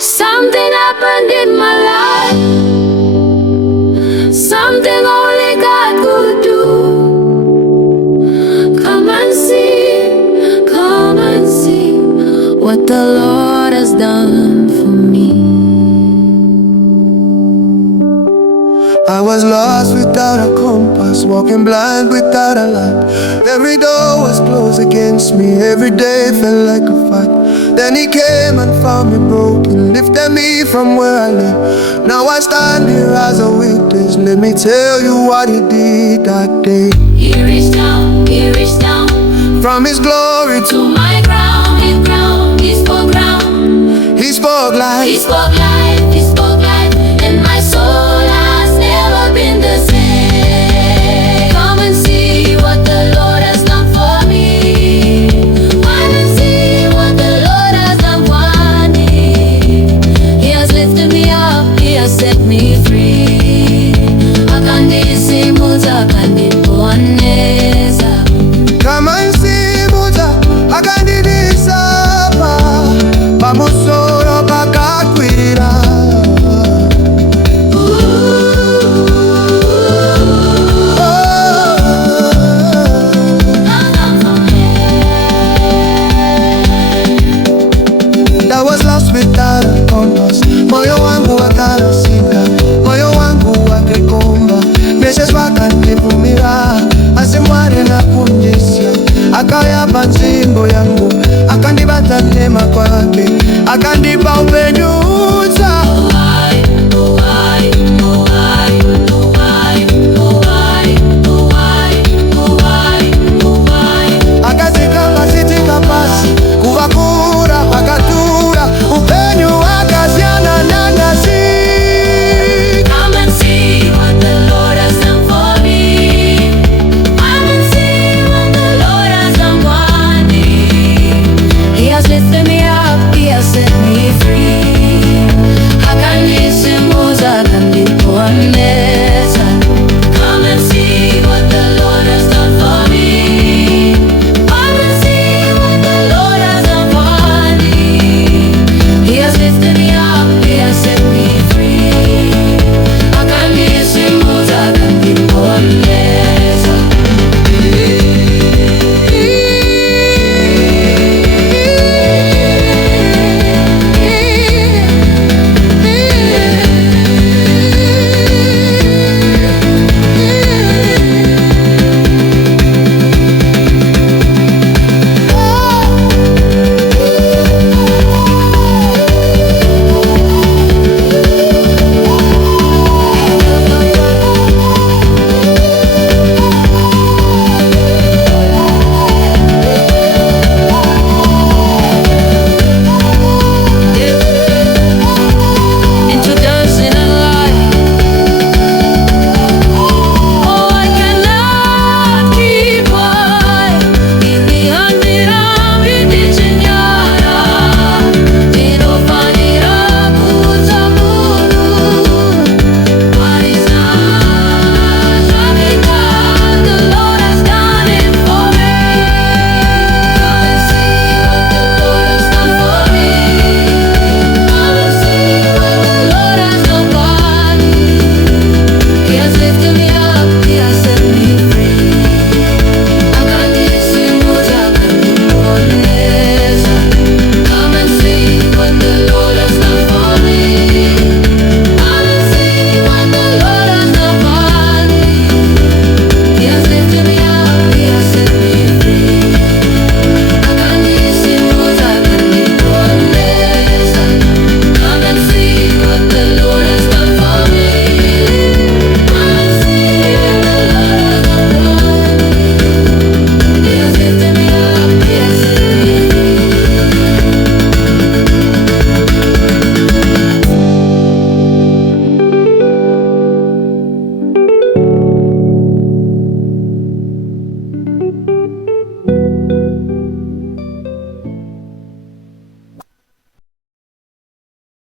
Something happened in my life, something only God could do. Come and see what the Lord has done for me. I was lost without a compass, walking blind without a light. Every door was closed against me, every day felt like a fight. Then he came and found me broken, lifted me from where I lay. Now I stand here as a witness, let me tell you what he did that day. He reached down From his glory to my ground, his ground, he spoke ground. he spoke life. He spoke life, and my soul has never been the same. Come and see what the Lord has done for me. Come and see what the Lord has done for me. He has lifted me up, he has set me free. Akandisimuza, akandiponesa. Come and see Muta, akandidisapa pamusoro pakakwira. That was lost without a compass. Moyo wangu wakarasika, moyo wangu wakekomba. Meshes wakandivumira, asimwari na kundisya. Akayapa nzimbo yangu, akandibata neema kwake, akandipa upenyu